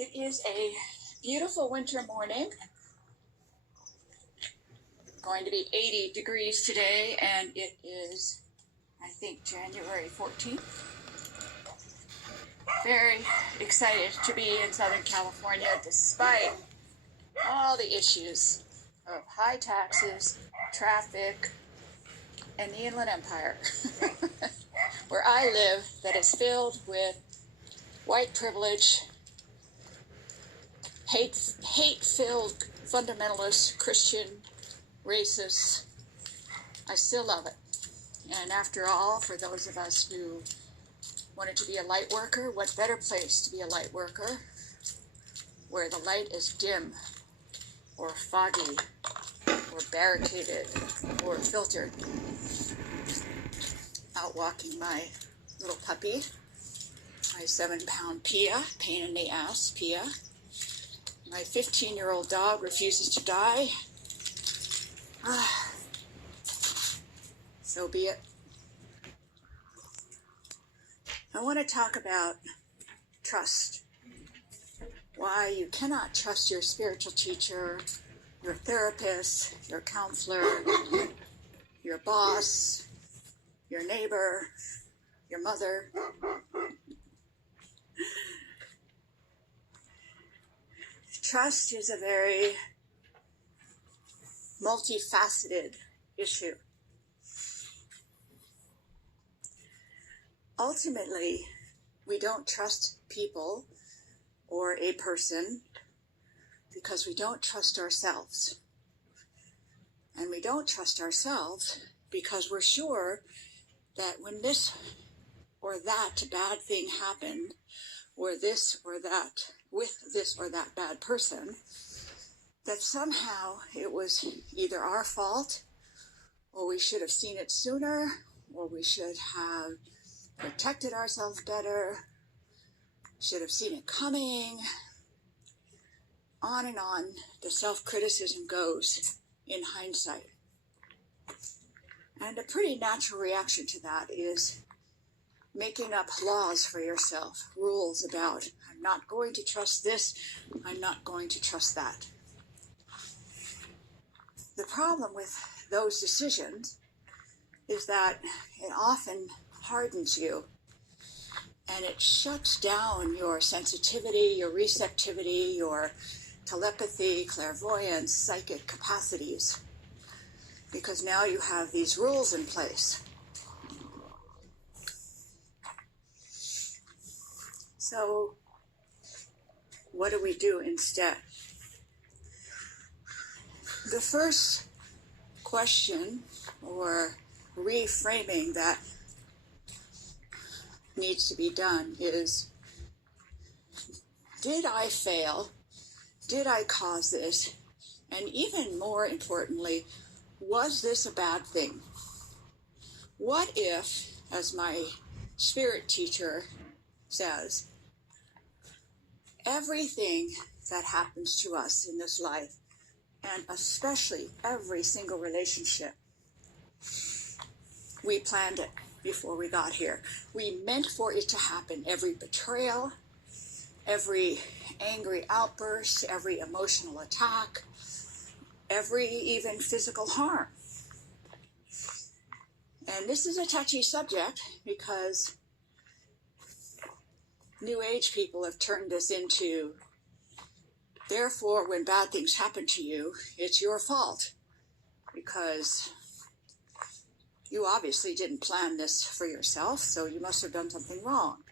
It is a beautiful winter morning. Going to be 80 degrees today, and it is, I think, January 14th. Very excited to be in Southern California despite all the issues of high taxes, traffic, and the Inland Empire, where I live, that is filled with white privilege, hate-filled fundamentalist Christian racists. I still love it. And after all, for those of us who wanted to be a light worker, what better place to be a light worker where the light is dim or foggy or barricaded or filtered. Out walking my little puppy, my 7-pound Pia, pain in the ass Pia. My 15-year-old dog refuses to die. So be it. I want to talk about trust. Why you cannot trust your spiritual teacher, your therapist, your counselor, your boss, your neighbor, your mother. Trust is a very multifaceted issue. Ultimately, we don't trust people or a person because we don't trust ourselves. And we don't trust ourselves because we're sure that when this or that bad thing happened, or this or that, with this or that bad person, that somehow it was either our fault, or we should have seen it sooner, or we should have protected ourselves better, should have seen it coming. On and on, the self-criticism goes in hindsight. And a pretty natural reaction to that is making up laws for yourself, rules about, I'm not going to trust this, I'm not going to trust that. The problem with those decisions is that it often hardens you, and it shuts down your sensitivity, your receptivity, your telepathy, clairvoyance, psychic capacities, because now you have these rules in place. So, what do we do instead? The first question or reframing that needs to be done is, did I fail? Did I cause this? And even more importantly, was this a bad thing? What if, as my spirit teacher says, everything that happens to us in this life, and especially every single relationship, we planned it before we got here. We meant for it to happen. Every betrayal, every angry outburst, every emotional attack, every even physical harm. And this is a touchy subject because New Age people have turned this into, therefore, when bad things happen to you, it's your fault because you obviously didn't plan this for yourself, so you must have done something wrong.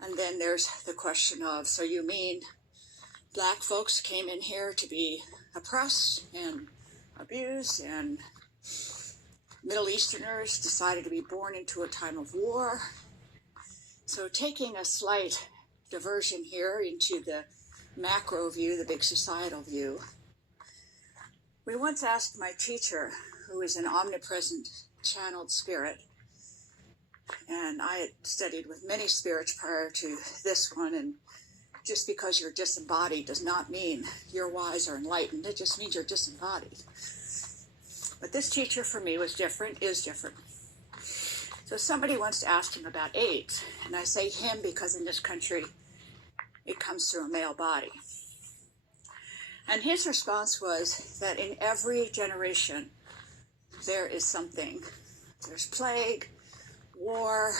And then there's the question of, so you mean black folks came in here to be oppressed and abused, and Middle Easterners decided to be born into a time of war? So taking a slight diversion here into the macro view, the big societal view, we once asked my teacher, who is an omnipresent channeled spirit, and I had studied with many spirits prior to this one, and just because you're disembodied does not mean you're wise or enlightened. It just means you're disembodied. But this teacher for me was different, is different. So somebody wants to ask him about AIDS, and I say him because in this country it comes through a male body. And his response was that in every generation, there is something. There's plague, war,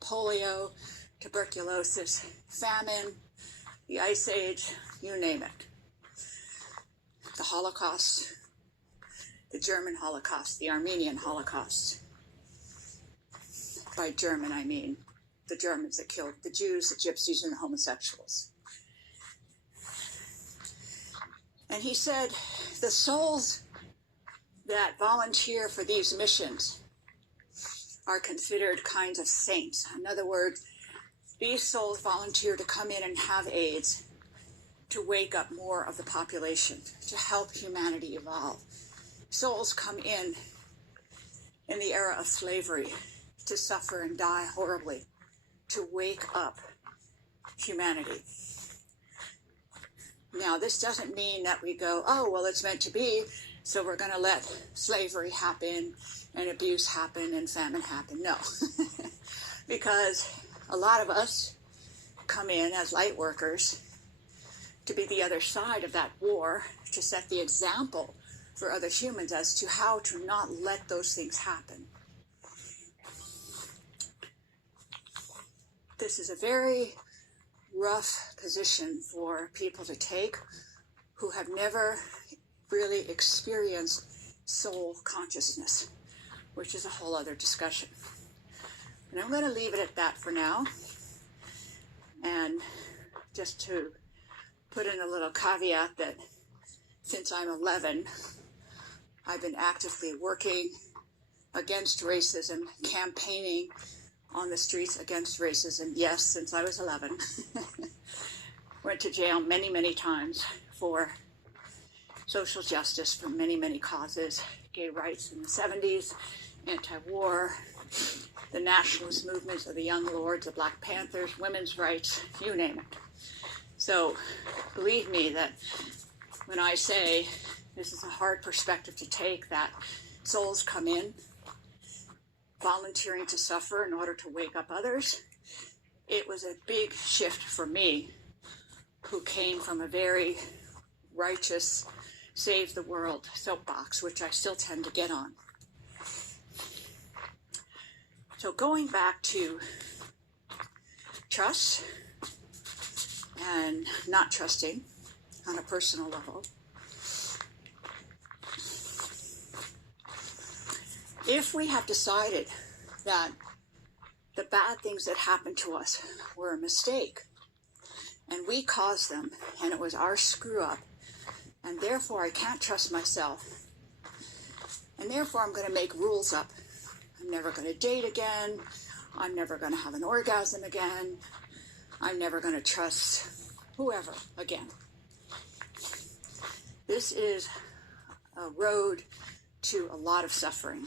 polio, tuberculosis, famine, the Ice Age, you name it. The Holocaust, the German Holocaust, the Armenian Holocaust. By German, I mean the Germans that killed the Jews, the Gypsies, and the homosexuals. And he said the souls that volunteer for these missions are considered kinds of saints. In other words, these souls volunteer to come in and have AIDS, to wake up more of the population, to help humanity evolve. Souls come in the era of slavery, to suffer and die horribly, to wake up humanity. Now, this doesn't mean that we go, oh, well, it's meant to be, so we're going to let slavery happen and abuse happen and famine happen. No, because a lot of us come in as light workers to be the other side of that war, to set the example for other humans as to how to not let those things happen. This is a very rough position for people to take who have never really experienced soul consciousness, which is a whole other discussion. And I'm going to leave it at that for now. And just to put in a little caveat that since I'm 11, I've been actively working against racism, campaigning on the streets against racism. Yes, since I was 11. Went to jail many, many times for social justice, for many, many causes. Gay rights in the 70s, anti-war, the nationalist movements of the Young Lords, the Black Panthers, women's rights, you name it. So believe me that when I say this is a hard perspective to take, that souls come in volunteering to suffer in order to wake up others, it was a big shift for me, who came from a very righteous, save the world soapbox, which I still tend to get on. So going back to trust and not trusting on a personal level, if we have decided that the bad things that happened to us were a mistake, and we caused them, and it was our screw up, and therefore I can't trust myself, and therefore I'm going to make rules up. I'm never going to date again. I'm never going to have an orgasm again. I'm never going to trust whoever again. This is a road to a lot of suffering.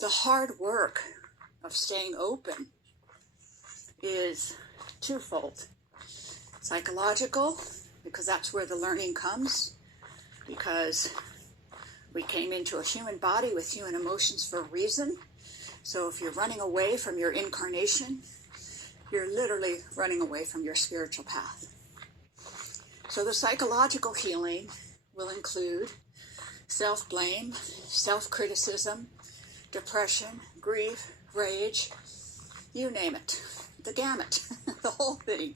The hard work of staying open is twofold. Psychological, because that's where the learning comes, because we came into a human body with human emotions for a reason. So if you're running away from your incarnation, you're literally running away from your spiritual path. So the psychological healing will include self-blame, self-criticism, depression, grief, rage, you name it, the gamut, the whole thing.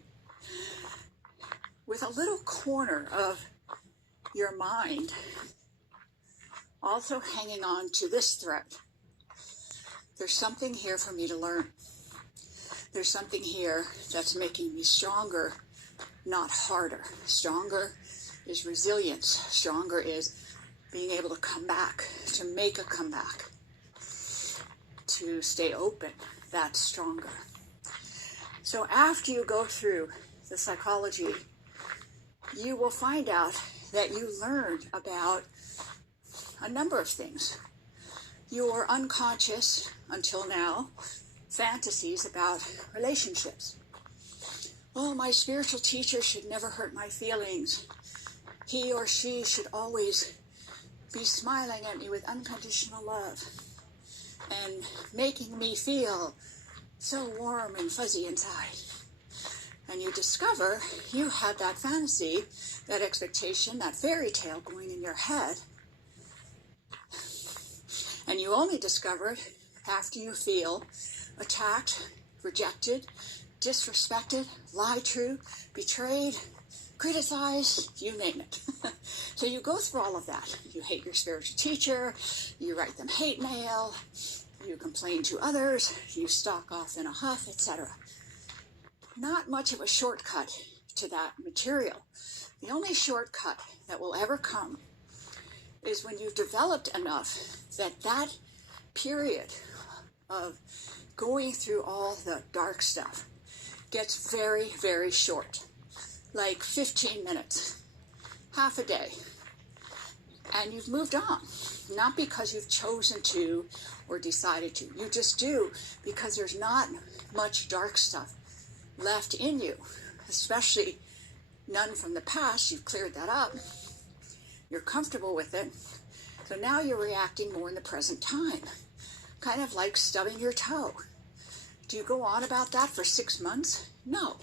With a little corner of your mind also hanging on to this thread. There's something here for me to learn. There's something here that's making me stronger, not harder. Stronger is resilience. Stronger is being able to come back, to make a comeback, to stay open. That's stronger. So after you go through the psychology, you will find out that you learned about a number of things. Your unconscious, until now, fantasies about relationships. Oh, my spiritual teacher should never hurt my feelings. He or she should always be smiling at me with unconditional love and making me feel so warm and fuzzy inside. And you discover you had that fantasy, that expectation, that fairy tale going in your head. And you only discover it after you feel attacked, rejected, disrespected, lied to, betrayed, criticized, you name it. So you go through all of that. You hate your spiritual teacher, you write them hate mail, you complain to others, you stalk off in a huff, etc. Not much of a shortcut to that material. The only shortcut that will ever come is when you've developed enough that that period of going through all the dark stuff gets very, very short. Like 15 minutes, half a day, and you've moved on. Not because you've chosen to or decided to. You just do because there's not much dark stuff left in you, especially none from the past. You've cleared that up. You're comfortable with it. So now you're reacting more in the present time, kind of like stubbing your toe. Do you go on about that for 6 months? No.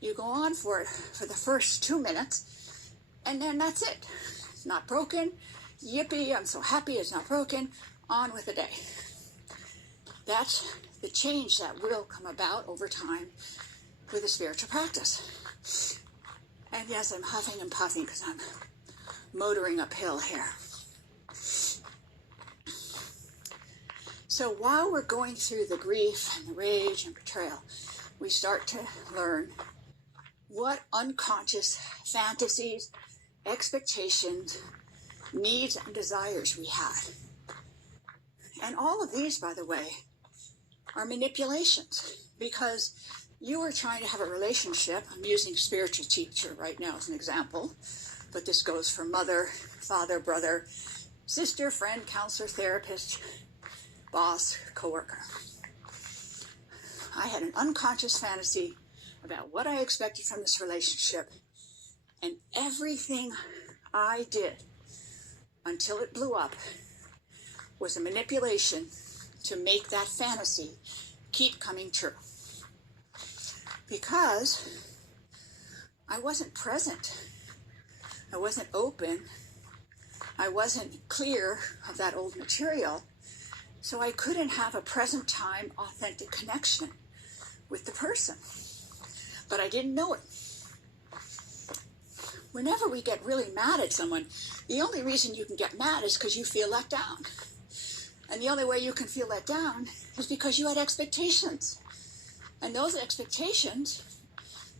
You go on for it for the first 2 minutes, and then that's it. It's not broken. Yippee, I'm so happy it's not broken. On with the day. That's the change that will come about over time with a spiritual practice. And yes, I'm huffing and puffing because I'm motoring uphill here. So while we're going through the grief and the rage and betrayal, we start to learn what unconscious fantasies, expectations, needs, and desires we had. And all of these, by the way, are manipulations, because you were trying to have a relationship. I'm using spiritual teacher right now as an example, but this goes for mother, father, brother, sister, friend, counselor, therapist, boss, coworker. I had an unconscious fantasy about what I expected from this relationship, and everything I did until it blew up was a manipulation to make that fantasy keep coming true. Because I wasn't present, I wasn't open, I wasn't clear of that old material, so I couldn't have a present time authentic connection with the person. But I didn't know it. Whenever we get really mad at someone, the only reason you can get mad is because you feel let down. And the only way you can feel let down is because you had expectations. And those expectations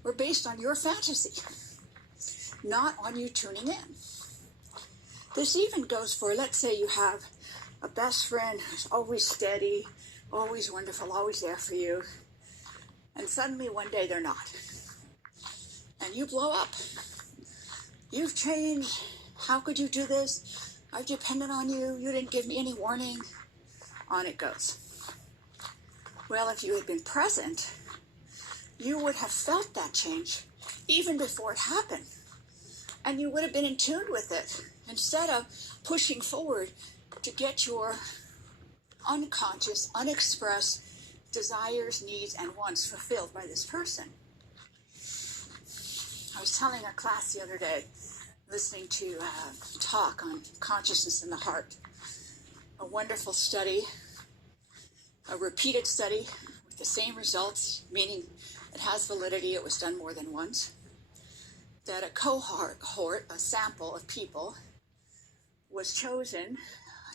were based on your fantasy, not on you tuning in. This even goes for, let's say you have a best friend who's always steady, always wonderful, always there for you, and suddenly one day they're not. And you blow up. You've changed. How could you do this? I've depended on you. You didn't give me any warning. On it goes. Well, if you had been present, you would have felt that change even before it happened. And you would have been in tune with it instead of pushing forward to get your unconscious, unexpressed desires, needs, and wants fulfilled by this person. I was telling a class the other day, listening to a talk on consciousness in the heart. A wonderful study, a repeated study with the same results, meaning it has validity, it was done more than once. That a cohort, a sample of people, was chosen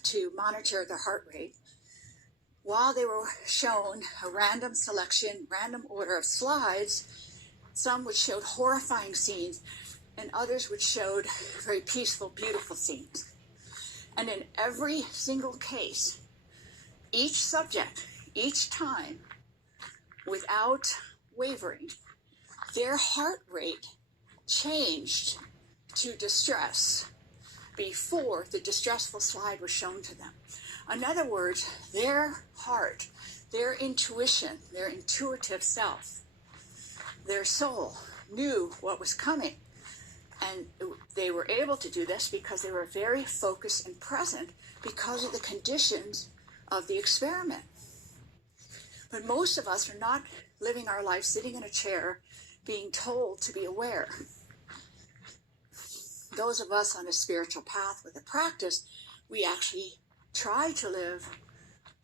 to monitor their heart rate while they were shown a random selection, random order of slides, some which showed horrifying scenes, and others which showed very peaceful, beautiful scenes. And in every single case, each subject, each time, without wavering, their heart rate changed to distress before the distressful slide was shown to them. In other words, their heart, their intuition, their intuitive self, their soul knew what was coming. And they were able to do this because they were very focused and present because of the conditions of the experiment. But most of us are not living our life sitting in a chair, being told to be aware. Those of us on a spiritual path with a practice, we actually try to live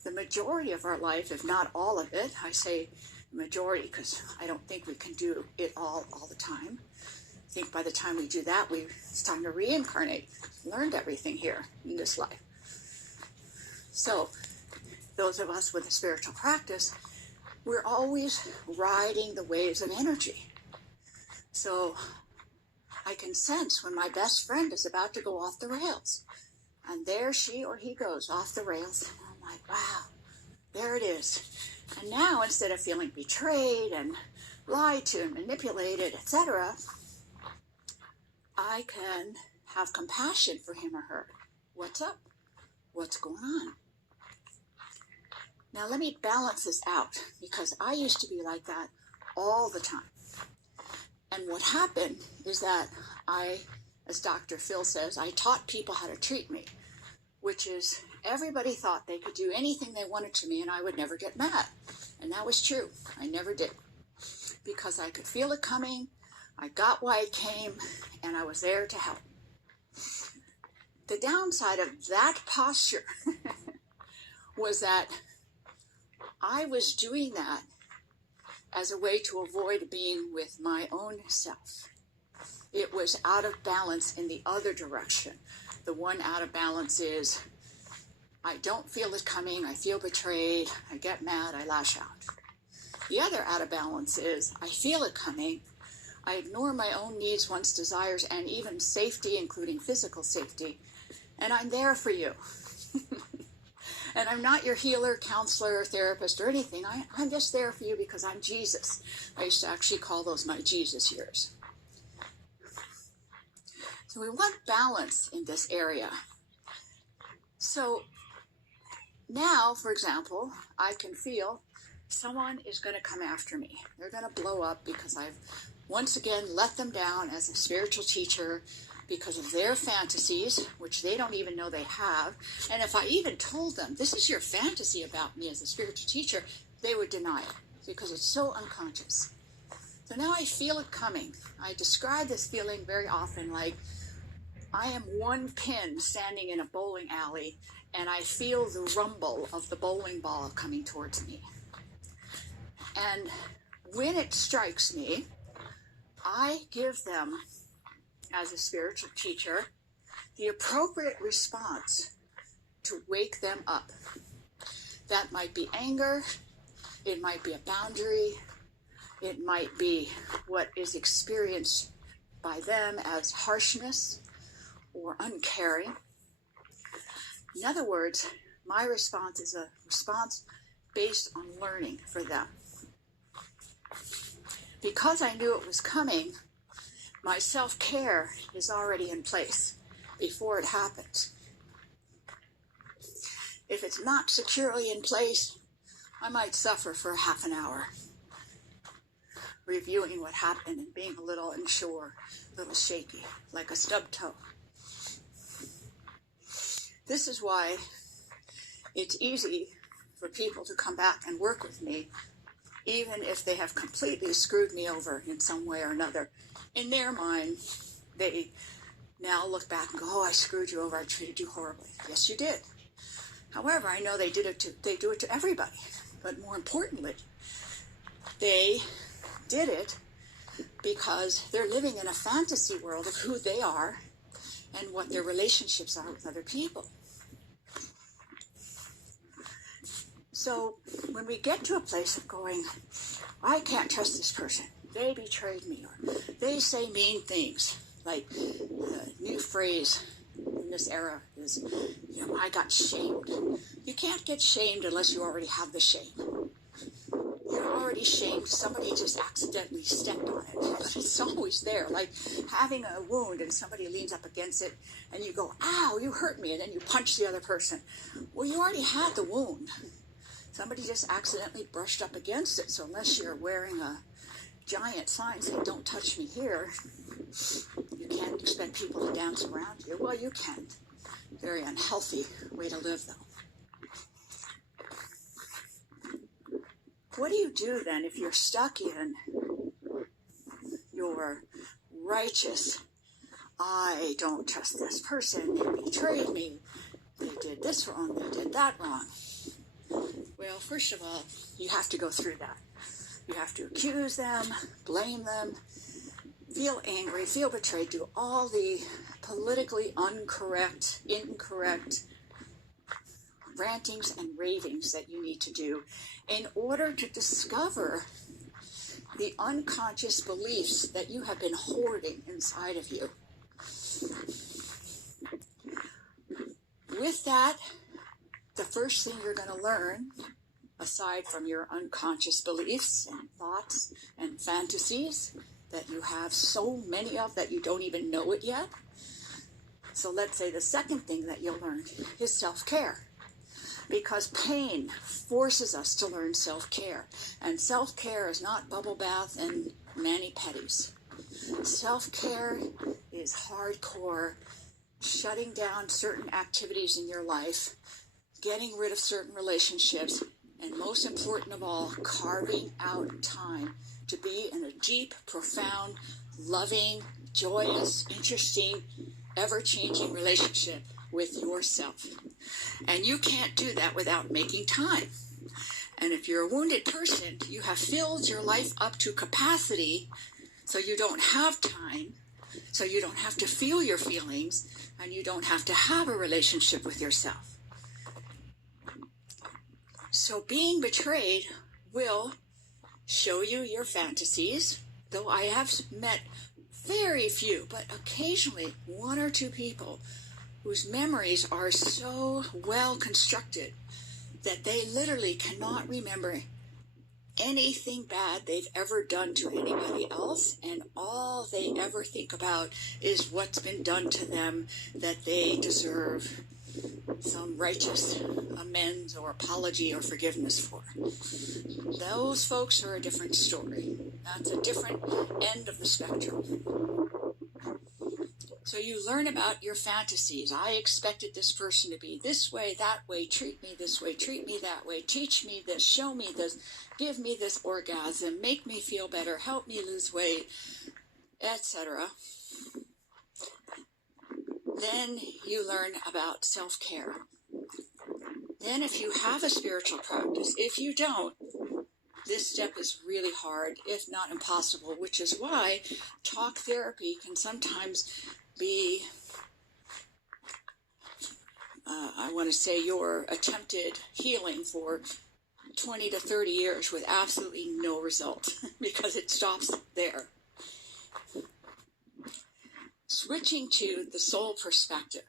the majority of our life, if not all of it. I say majority because I don't think we can do it all the time. I think by the time we do that, it's time to reincarnate. Learned everything here in this life. So those of us with a spiritual practice, we're always riding the waves of energy. So I can sense when my best friend is about to go off the rails. And there she or he goes off the rails. And I'm like, wow, there it is. And now instead of feeling betrayed and lied to and manipulated, etc., I can have compassion for him or her. What's up? What's going on? Now let me balance this out, because I used to be like that all the time. And what happened is that I, as Dr. Phil says, I taught people how to treat me, which is everybody thought they could do anything they wanted to me and I would never get mad. And that was true. I never did. Because I could feel it coming, I got why it came, and I was there to help. The downside of that posture was that I was doing that as a way to avoid being with my own self. It was out of balance in the other direction. The one out of balance is I don't feel it coming, I feel betrayed, I get mad, I lash out. The other out of balance is I feel it coming, I ignore my own needs, wants, desires, and even safety, including physical safety, and I'm there for you. And I'm not your healer, counselor, therapist, or anything. I'm just there for you because I'm Jesus. I used to actually call those my Jesus years. So we want balance in this area. So now, for example, I can feel someone is going to come after me. They're going to blow up because I've once again let them down as a spiritual teacher because of their fantasies, which they don't even know they have. And if I even told them, this is your fantasy about me as a spiritual teacher, they would deny it because it's so unconscious. So now I feel it coming. I describe this feeling very often like I am one pin standing in a bowling alley and I feel the rumble of the bowling ball coming towards me. And when it strikes me, I give them, as a spiritual teacher, the appropriate response to wake them up. That might be anger, it might be a boundary, it might be what is experienced by them as harshness or uncaring. In other words, my response is a response based on learning for them. Because I knew it was coming, my self-care is already in place before it happens. If it's not securely in place, I might suffer for half an hour, reviewing what happened and being a little unsure, a little shaky, like a stubbed toe. This is why it's easy for people to come back and work with me, even if they have completely screwed me over in some way or another. In their mind, they now look back and go, oh, I screwed you over, I treated you horribly. Yes, you did. However, I know they do it to everybody. But more importantly, they did it because they're living in a fantasy world of who they are and what their relationships are with other people. So when we get to a place of going, I can't trust this person, they betrayed me, or they say mean things, like the new phrase in this era is, I got shamed. You can't get shamed unless you already have the shame. You're already shamed. Somebody just accidentally stepped on it, but it's always there. Like having a wound and somebody leans up against it and you go, ow, you hurt me, and then you punch the other person. Well, you already had the wound. Somebody just accidentally brushed up against it. So unless you're wearing a giant sign saying, don't touch me here, you can't expect people to dance around you. Well, you can. Very unhealthy way to live, though. What do you do then if you're stuck in your righteous, I don't trust this person, they betrayed me, they did this wrong, they did that wrong. Well, first of all, you have to go through that. You have to accuse them, blame them, feel angry, feel betrayed, do all the politically incorrect rantings and ravings that you need to do in order to discover the unconscious beliefs that you have been hoarding inside of you. With that, the first thing you're going to learn, aside from your unconscious beliefs and thoughts and fantasies that you have so many of that you don't even know it yet. So let's say the second thing that you'll learn is self-care. Because pain forces us to learn self-care. And self-care is not bubble bath and mani-pedis. Self-care is hardcore, shutting down certain activities in your life, getting rid of certain relationships, and most important of all, carving out time to be in a deep, profound, loving, joyous, interesting, ever-changing relationship with yourself. And you can't do that without making time. And if you're a wounded person, you have filled your life up to capacity, so you don't have time, so you don't have to feel your feelings, and you don't have to have a relationship with yourself. So being betrayed will show you your fantasies, though I have met very few, but occasionally one or two people whose memories are so well constructed that they literally cannot remember anything bad they've ever done to anybody else, and all they ever think about is what's been done to them that they deserve some righteous amends or apology or forgiveness for. Those folks are a different story. That's a different end of the spectrum. So you learn about your fantasies. I expected this person to be this way, that way, treat me this way, treat me that way, teach me this, show me this, give me this orgasm, make me feel better, help me lose weight, etc. Then you learn about self-care. Then if you have a spiritual practice, if you don't, this step is really hard, if not impossible, which is why talk therapy can sometimes be, I want to say, your attempted healing for 20 to 30 years with absolutely no result because it stops there. Switching to the soul perspective,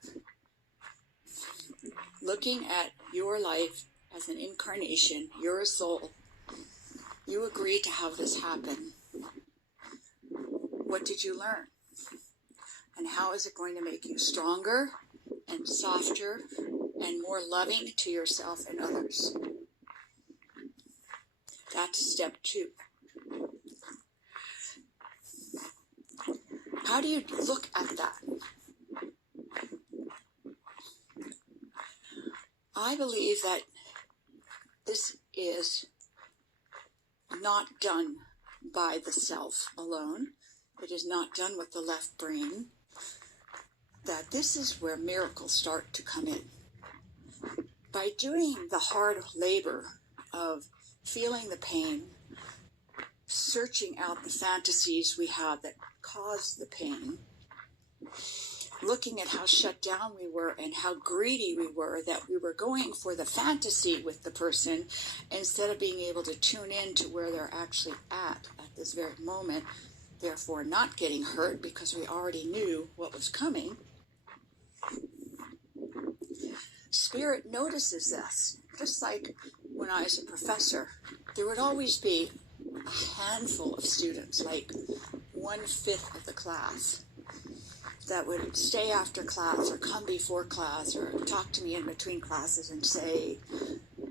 looking at your life as an incarnation, you're a soul. You agreed to have this happen. What did you learn? And how is it going to make you stronger and softer and more loving to yourself and others? That's step 2. How do you look at that? I believe that this is not done by the self alone. It is not done with the left brain. That this is where miracles start to come in. By doing the hard labor of feeling the pain, searching out the fantasies we have that cause the pain, looking at how shut down we were and how greedy we were, that we were going for the fantasy with the person instead of being able to tune in to where they're actually at this very moment, therefore not getting hurt because we already knew what was coming. Spirit notices this. Just like when I was a professor, there would always be a handful of students, like 1/5 of the class, that would stay after class or come before class or talk to me in between classes and say,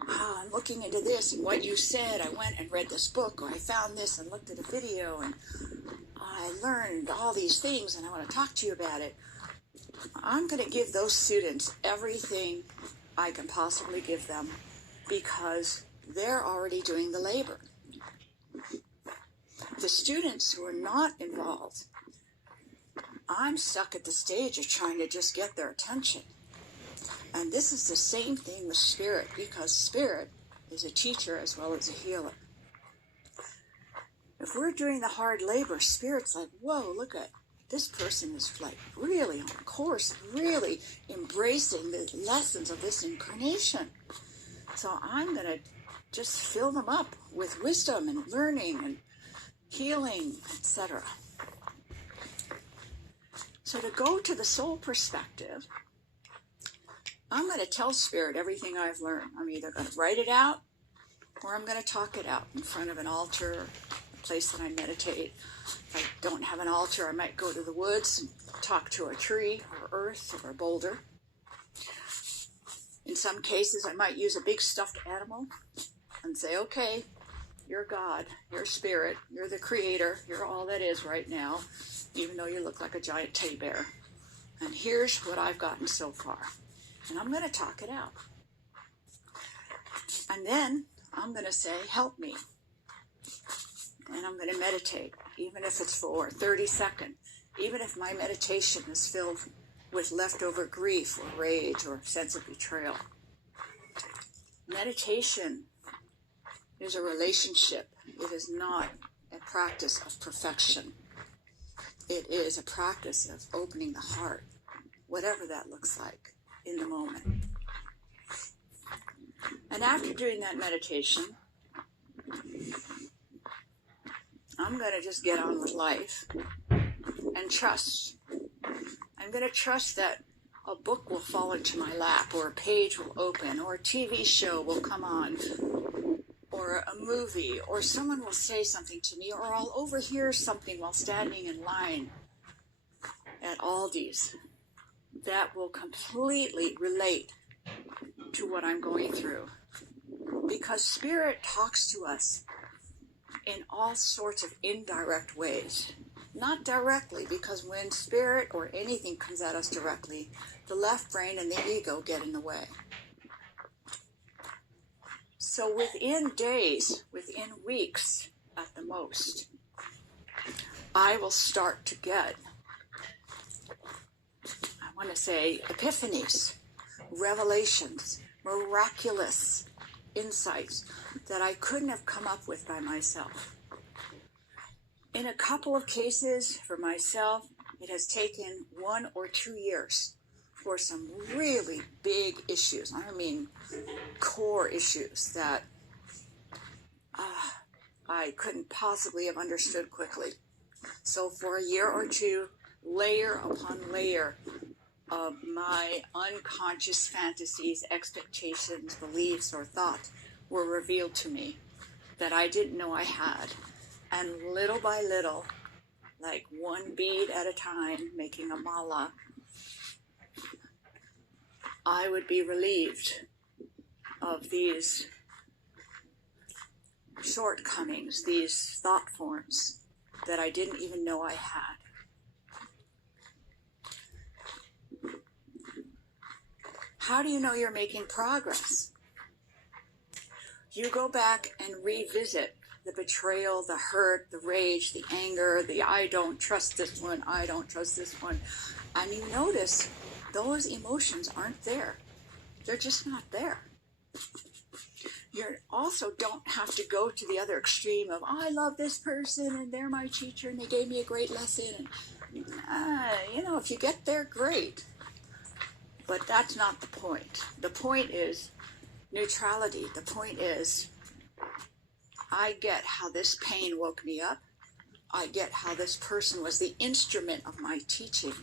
I'm looking into this and what you said, I went and read this book, or I found this and looked at a video and I learned all these things and I want to talk to you about it. I'm going to give those students everything I can possibly give them because they're already doing the labor. the students who are not involved, I'm stuck at the stage of trying to just get their attention. And this is the same thing with spirit, because spirit is a teacher as well as a healer. If we're doing the hard labor, spirit's like, whoa, look at this person is like really on course, really embracing the lessons of this incarnation. So I'm going to just fill them up with wisdom and learning and healing, etc. So to go to the soul perspective, I'm going to tell spirit everything I've learned. I'm either going to write it out or I'm going to talk it out in front of an altar, a place that I meditate. If I don't have an altar, I might go to the woods and talk to a tree or earth or a boulder. In some cases, I might use a big stuffed animal and say, okay, you're God, you're spirit, you're the creator, you're all that is right now, even though you look like a giant teddy bear. And here's what I've gotten so far. And I'm going to talk it out. And then I'm going to say, help me. And I'm going to meditate, even if it's for 30 seconds, even if my meditation is filled with leftover grief or rage or sense of betrayal. Meditation is a relationship. It is not a practice of perfection. It is a practice of opening the heart, whatever that looks like in the moment. And after doing that meditation, I'm going to just get on with life and trust. I'm going to trust that a book will fall into my lap, or a page will open, or a TV show will come on, or a movie, or someone will say something to me, or I'll overhear something while standing in line at Aldi's that will completely relate to what I'm going through. Because spirit talks to us in all sorts of indirect ways. Not directly, because when spirit or anything comes at us directly, the left brain and the ego get in the way. So within days, within weeks at the most, I will start to get, I want to say, epiphanies, revelations, miraculous insights that I couldn't have come up with by myself. In a couple of cases, for myself, it has taken 1 or 2 years for some really big issues. I mean, core issues that I couldn't possibly have understood quickly. So for a year or two, layer upon layer of my unconscious fantasies, expectations, beliefs, or thoughts were revealed to me that I didn't know I had. And little by little, like one bead at a time, making a mala, I would be relieved of these shortcomings, these thought forms that I didn't even know I had. How do you know you're making progress? You go back and revisit the betrayal, the hurt, the rage, the anger, the I don't trust this one, I don't trust this one. And you notice those emotions aren't there. They're just not there. You also don't have to go to the other extreme of, I love this person and they're my teacher and they gave me a great lesson. And, if you get there, great. But that's not the point. The point is neutrality. The point is, I get how this pain woke me up. I get how this person was the instrument of my teaching.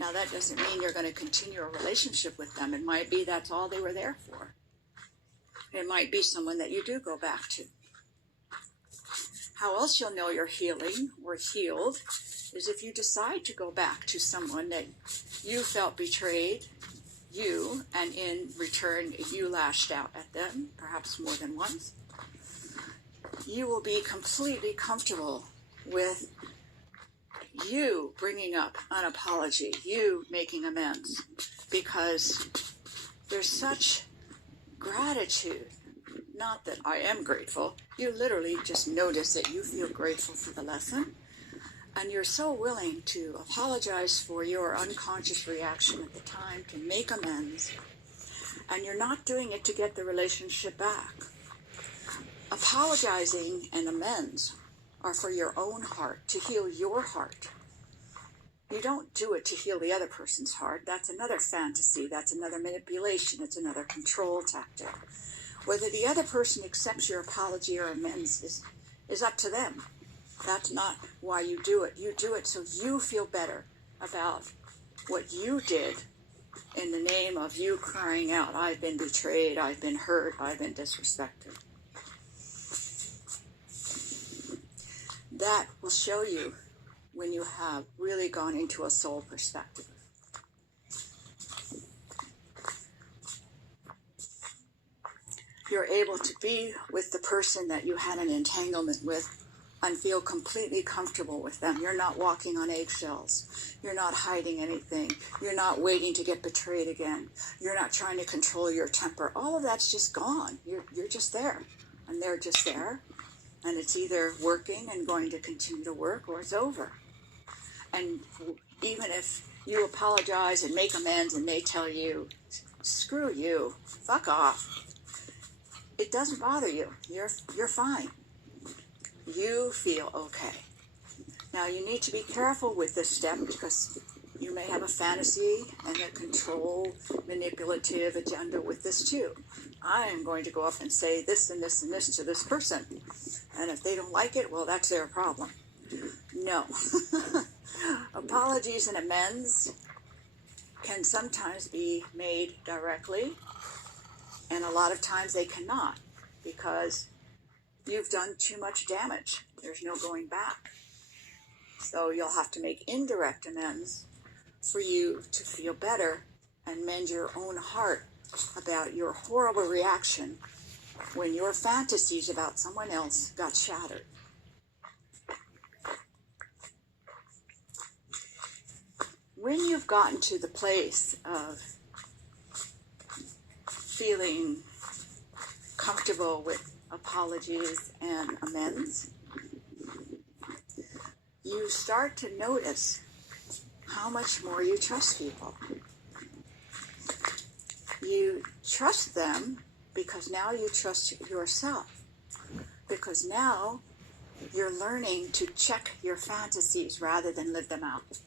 Now, that doesn't mean you're going to continue a relationship with them. It might be that's all they were there for. It might be someone that you do go back to. How else you'll know you're healing or healed is if you decide to go back to someone that you felt betrayed you, and in return you lashed out at them, perhaps more than once. You will be completely comfortable with you bringing up an apology, you making amends, because there's such gratitude, not that I am grateful. You literally just notice that you feel grateful for the lesson. And you're so willing to apologize for your unconscious reaction at the time, to make amends. And you're not doing it to get the relationship back. Apologizing and amends are for your own heart, to heal your heart. You don't do it to heal the other person's heart. That's another fantasy. That's another manipulation. It's another control tactic. Whether the other person accepts your apology or amends is up to them. That's not why you do it. You do it so you feel better about what you did in the name of you crying out, I've been betrayed, I've been hurt, I've been disrespected. That will show you when you have really gone into a soul perspective. You're able to be with the person that you had an entanglement with and feel completely comfortable with them. You're not walking on eggshells. You're not hiding anything. You're not waiting to get betrayed again. You're not trying to control your temper. All of that's just gone. You're just there. And they're just there. And it's either working and going to continue to work, or it's over. And even if you apologize and make amends and they tell you, screw you, fuck off, it doesn't bother you. You're fine. You feel okay. Now you need to be careful with this step, because you may have a fantasy and a control, manipulative agenda with this too. I am going to go up and say this and this and this to this person. And if they don't like it, well, that's their problem. No. Apologies and amends can sometimes be made directly, and a lot of times they cannot, because you've done too much damage. There's no going back. So you'll have to make indirect amends for you to feel better and mend your own heart about your horrible reaction when your fantasies about someone else got shattered. When you've gotten to the place of feeling comfortable with apologies and amends, you start to notice how much more you trust people. You trust them because now you trust yourself. Because now you're learning to check your fantasies rather than live them out.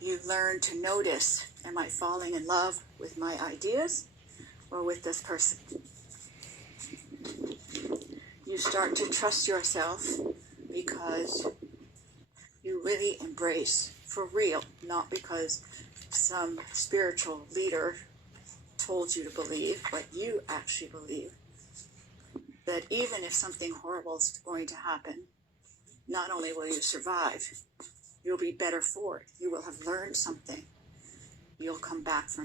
You've learned to notice, am I falling in love with my ideas or with this person? You start to trust yourself because you really embrace, for real, not because some spiritual leader told you to believe, but you actually believe that even if something horrible is going to happen, not only will you survive, you'll be better for it. You will have learned something. You'll come back from